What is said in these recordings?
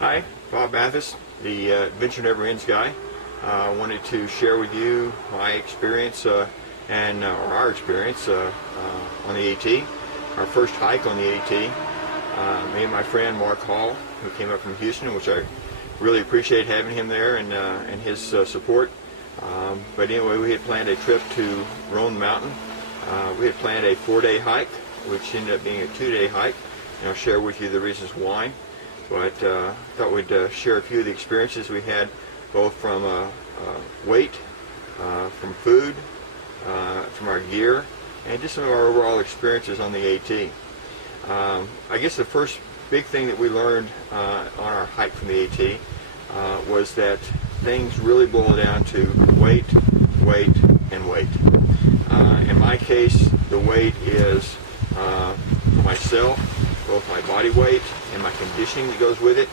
Hi, Bob Mathis, the Adventure Never Ends guy. I wanted to share with you my experience and our experience on the AT, our first hike on the AT. Me and my friend Mark Hall, who came up from Houston, which I really appreciate having him there and his support. But anyway, we had planned a trip to Roan Mountain. We had planned a 4-day hike, which ended up being a 2-day hike, and I'll share with you the reasons why. But thought we'd share a few of the experiences we had, both from weight, from food, from our gear, and just some of our overall experiences on the AT. I guess the first big thing that we learned on our hike from the AT was that things really boil down to weight, weight, and weight. In my case, the weight is for myself, both my body weight and my conditioning that goes with it,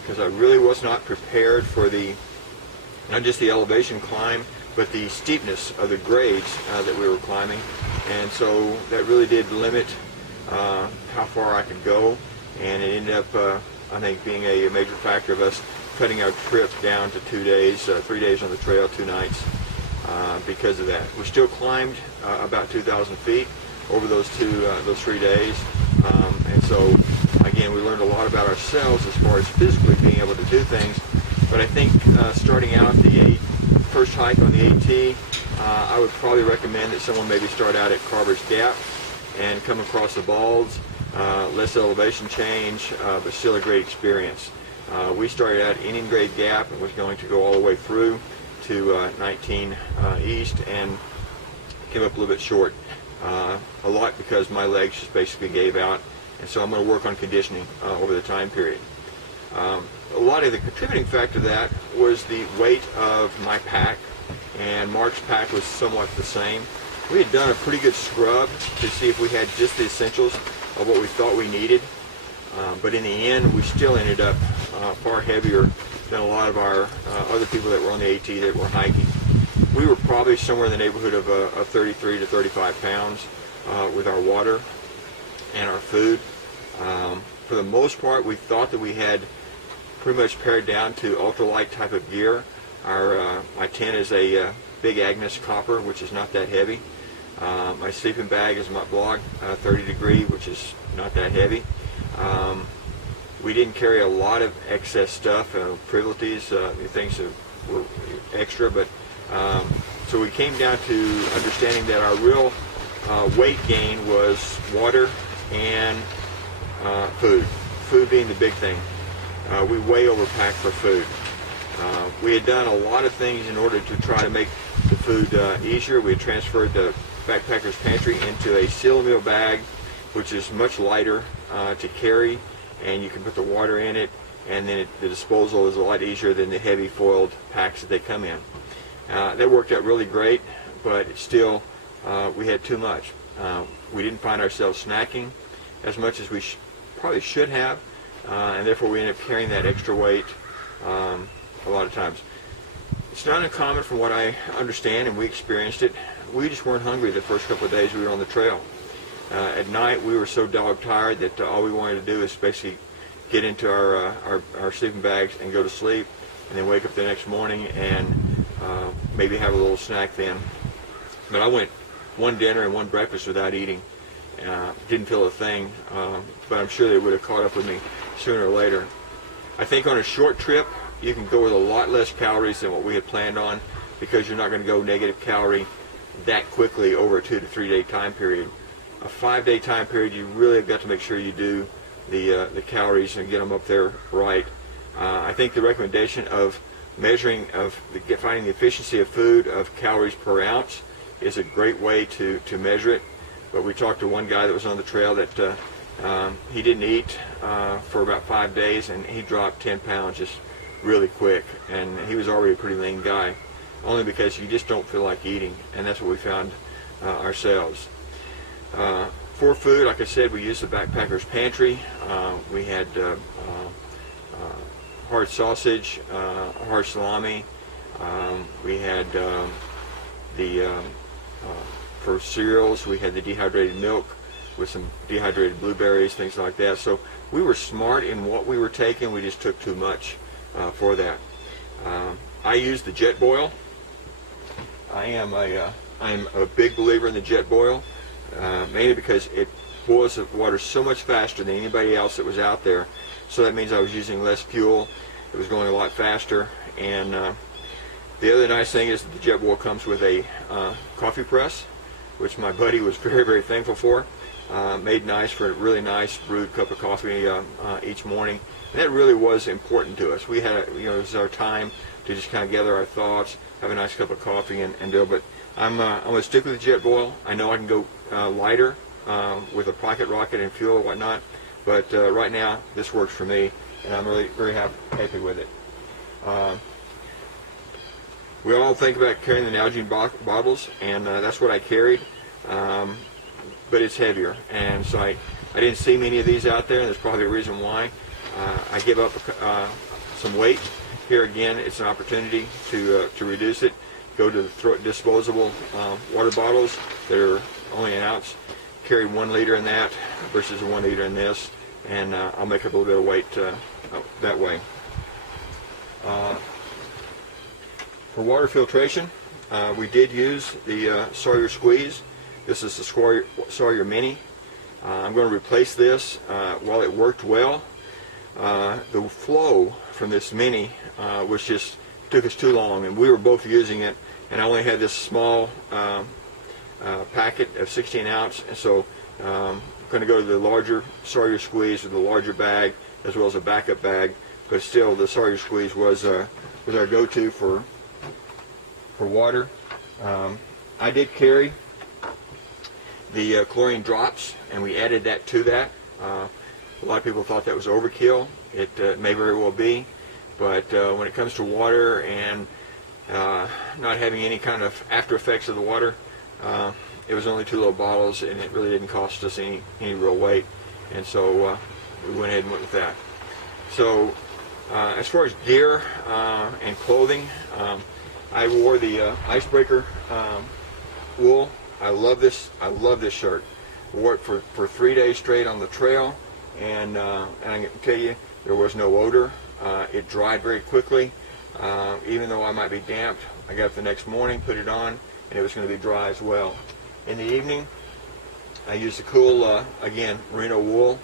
because I really was not prepared for not just the elevation climb, but the steepness of the grades that we were climbing, and so that really did limit how far I could go, and it ended up, I think, being a major factor of us cutting our trip down to 2 days, 3 days on the trail, 2 nights, because of that. We still climbed about 2,000 feet over those 3 days. And so, again, we learned a lot about ourselves as far as physically being able to do things. But I think starting out the first hike on the AT, I would probably recommend that someone maybe start out at Carver's Gap and come across the balds, less elevation change, but still a great experience. We started out at Indian Grade Gap and was going to go all the way through to 19 East, and came up a little bit short. A lot because my legs just basically gave out, and so I'm going to work on conditioning over the time period. A lot of the contributing factor to that was the weight of my pack, and Mark's pack was somewhat the same. We had done a pretty good scrub to see if we had just the essentials of what we thought we needed, but in the end we still ended up far heavier than a lot of our other people that were on the AT that were hiking. We were probably somewhere in the neighborhood of 33 to 35 pounds with our water and our food. For the most part, we thought that we had pretty much pared down to ultralight type of gear. My tent is a Big Agnes copper, which is not that heavy. My sleeping bag is my blog 30 degree, which is not that heavy. We didn't carry a lot of excess stuff, frivolities, things that were extra, but so we came down to understanding that our real weight gain was water and food. Food being the big thing. We way overpacked for food. We had done a lot of things in order to try to make the food easier. We had transferred the backpacker's pantry into a seal meal bag, which is much lighter to carry, and you can put the water in it, and then the disposal is a lot easier than the heavy foiled packs that they come in. That worked out really great, but still we had too much. We didn't find ourselves snacking as much as we probably should have, and therefore we ended up carrying that extra weight a lot of times. It's not uncommon from what I understand, and we experienced it. We just weren't hungry the first couple of days we were on the trail. At night we were so dog tired that all we wanted to do is basically get into our sleeping bags and go to sleep, and then wake up the next morning and maybe have a little snack then. But I went one dinner and one breakfast without eating. Didn't feel a thing, but I'm sure they would have caught up with me sooner or later. I think on a short trip you can go with a lot less calories than what we had planned on, because you're not going to go negative calorie that quickly over a 2 to 3 day time period. A 5-day time period, you really have got to make sure you do the calories and get them up there right. I think the recommendation of measuring finding the efficiency of food of calories per ounce is a great way to measure it. But we talked to one guy that was on the trail that he didn't eat for about 5 days, and he dropped 10 pounds just really quick, and he was already a pretty lean guy, only because you just don't feel like eating, and that's what we found ourselves. For food, like I said, we used the backpacker's pantry. We had hard sausage, hard salami. We had for cereals, we had the dehydrated milk with some dehydrated blueberries, things like that. So we were smart in what we were taking. We just took too much for that. I use the jet boil. I'm a big believer in the jet boil, mainly because it boils the water so much faster than anybody else that was out there. So that means I was using less fuel. It was going a lot faster. And the other nice thing is that the jet boil comes with a coffee press, which my buddy was very, very thankful for. Made nice for a really nice brewed cup of coffee each morning. And that really was important to us. We had, it was our time to just kind of gather our thoughts, have a nice cup of coffee, and do it. But I'm going to stick with the jet boil. I know I can go lighter with a pocket rocket and fuel and whatnot, but right now this works for me, and I'm really very happy with it. We all think about carrying the Nalgene bottles, and that's what I carried, but it's heavier, and so I didn't see many of these out there, and there's probably a reason why. I give up some weight. Here again, it's an opportunity to reduce it. Go to the disposable water bottles that are only an ounce. Carry 1 liter in that versus 1 liter in this, and I'll make up a little bit of weight that way. For water filtration, we did use the Sawyer Squeeze. This is the Sawyer Mini. I'm going to replace this. While it worked well, the flow from this Mini was just took us too long, and we were both using it, and I only had this small packet of 16 ounce, and so I'm going to go to the larger Sawyer Squeeze with the larger bag as well as a backup bag, but still the Sawyer Squeeze was our go-to for water. I did carry the chlorine drops, and we added that to that. A lot of people thought that was overkill. It may very well be, but when it comes to water and not having any kind of after effects of the water, it was only 2 little bottles, and it really didn't cost us any real weight, and so we went ahead and went with that. So as far as gear and clothing, I wore the Icebreaker wool. I love this shirt. Wore it for 3 days straight on the trail, and I can tell you, there was no odor. It dried very quickly. Even though I might be damped, I got up the next morning, put it on, and it was going to be dry as well. In the evening, I used the cool, again, merino wool.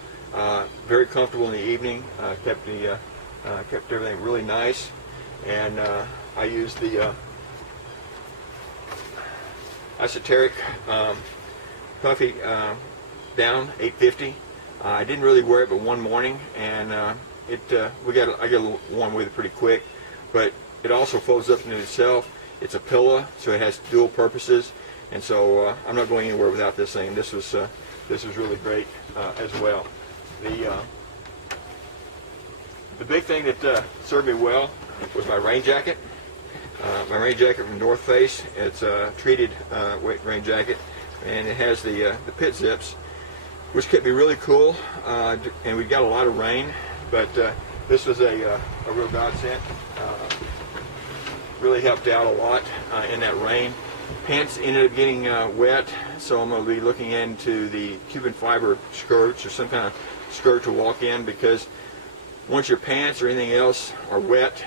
Very comfortable in the evening. Kept everything really nice, and I used the esoteric puffy down 850. I didn't really wear it but one morning, and I got a little warm with it pretty quick, but it also folds up into itself. It's a pillow, so it has dual purposes, and so I'm not going anywhere without this thing. This was really great as well. The big thing that served me well was my rain jacket. My rain jacket from North Face. It's a treated rain jacket, and it has the pit zips, which kept me really cool. And we got a lot of rain, but this was a real godsend. Really helped out a lot in that rain. Pants ended up getting wet, so I'm going to be looking into the Cuban fiber skirts or some kind of skirt to walk in, because once your pants or anything else are wet,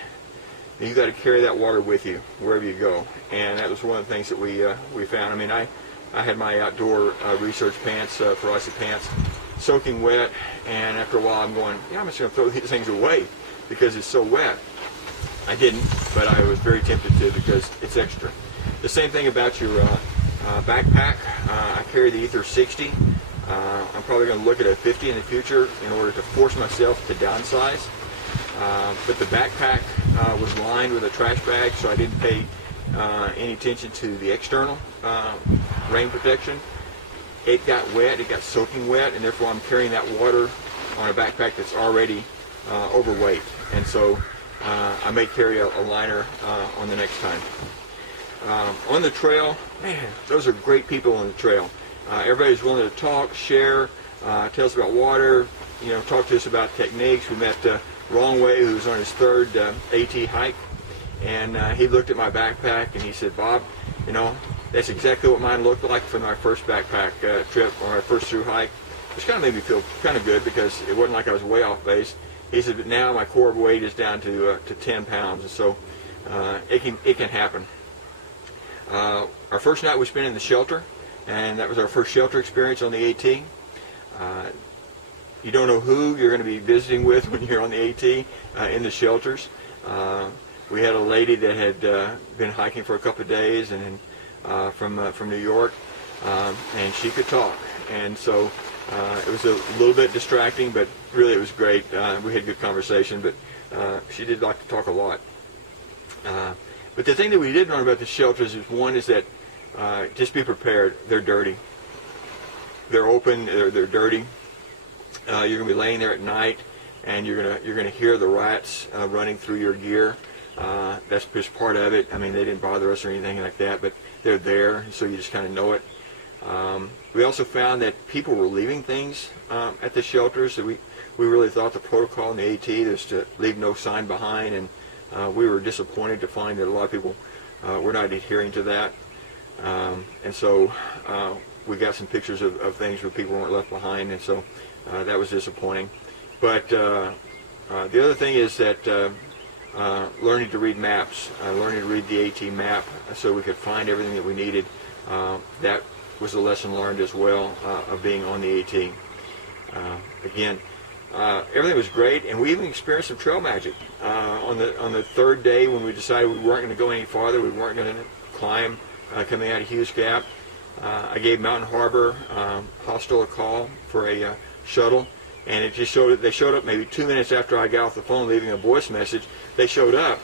you got to carry that water with you wherever you go. And that was one of the things that we found. I mean, I had my outdoor research pants for icy pants soaking wet, and after a while I'm going, yeah, I'm just going to throw these things away because it's so wet. I didn't, but I was very tempted to because it's extra. The same thing about your backpack. I carry the Ether 60. I'm probably going to look at a 50 in the future in order to force myself to downsize. But the backpack was lined with a trash bag, so I didn't pay any attention to the external rain protection. It got wet, it got soaking wet, and therefore I'm carrying that water on a backpack that's already overweight. And so I may carry a liner on the next time. On the trail, man, those are great people on the trail. Everybody's willing to talk, share, tell us about water, talk to us about techniques. We met Roan, who's on his 3rd AT hike, and he looked at my backpack and he said, Bob, That's exactly what mine looked like for my first backpack trip, or my first through hike, which kind of made me feel kind of good because it wasn't like I was way off base. He said, but now my core weight is down to 10 pounds, and so it can happen. Our first night we spent in the shelter, and that was our first shelter experience on the AT. You don't know who you're going to be visiting with when you're on the AT in the shelters. We had a lady that had been hiking for a couple of days, and from New York, and she could talk, and so it was a little bit distracting, but really it was great. We had good conversation, but she did like to talk a lot. But the thing that we did learn about the shelters is, one is that just be prepared. They're dirty. They're open. They're dirty. You're going to be laying there at night, and you're gonna hear the rats running through your gear. That's just part of it. I mean, they didn't bother us or anything like that, but they're there, so you just kind of know it. We also found that people were leaving things at the shelters. So we really thought the protocol in the AT is to leave no sign behind, and we were disappointed to find that a lot of people were not adhering to that. And so we got some pictures of things where people weren't left behind, and so that was disappointing. But the other thing is that learning to read maps, learning to read the AT map so we could find everything that we needed, that was a lesson learned as well of being on the AT. Again, everything was great, and we even experienced some trail magic. On the third day, when we decided we weren't going to go any farther, we weren't going to climb coming out of Hughes Gap, I gave Mountain Harbor Hostel a call for a shuttle, and it just showed. They showed up maybe 2 minutes after I got off the phone leaving a voice message. They showed up.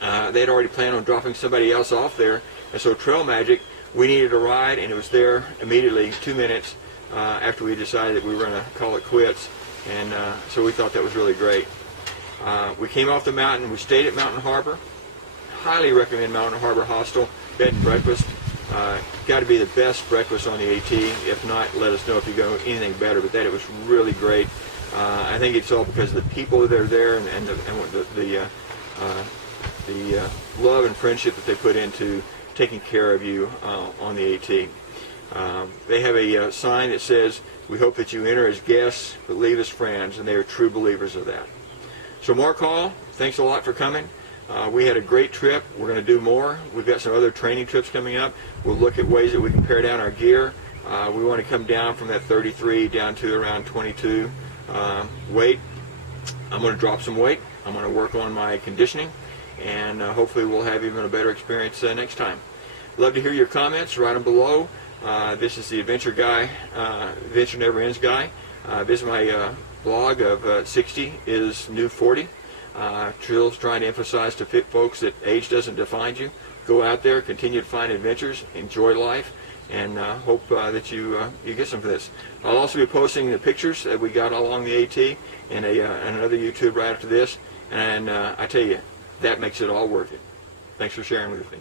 They had already planned on dropping somebody else off there, and so trail magic, we needed a ride, and it was there immediately 2 minutes after we decided that we were going to call it quits, and so we thought that was really great. We came off the mountain. We stayed at Mountain Harbor. Highly recommend Mountain Harbor Hostel bed and breakfast. Got to be the best breakfast on the AT. If not, let us know if you go anything better. But that, it was really great. I think it's all because of the people that are there, and the love and friendship that they put into taking care of you on the AT. They have a sign that says, "We hope that you enter as guests, but leave as friends," and they are true believers of that. So Mark Hall, thanks a lot for coming. We had a great trip. We're going to do more. We've got some other training trips coming up. We'll look at ways that we can pare down our gear. We want to come down from that 33 down to around 22 weight. I'm going to drop some weight. I'm going to work on my conditioning, and hopefully we'll have even a better experience next time. Love to hear your comments. Write them below. This is the Adventure Guy, Adventure Never Ends Guy. Visit my blog of 60 is New 40. Trill's trying to emphasize to fit folks that age doesn't define you. Go out there, continue to find adventures, enjoy life, and hope that you get some of this. I'll also be posting the pictures that we got along the AT and another YouTube right after this, and I tell you, that makes it all worth it. Thanks for sharing with me.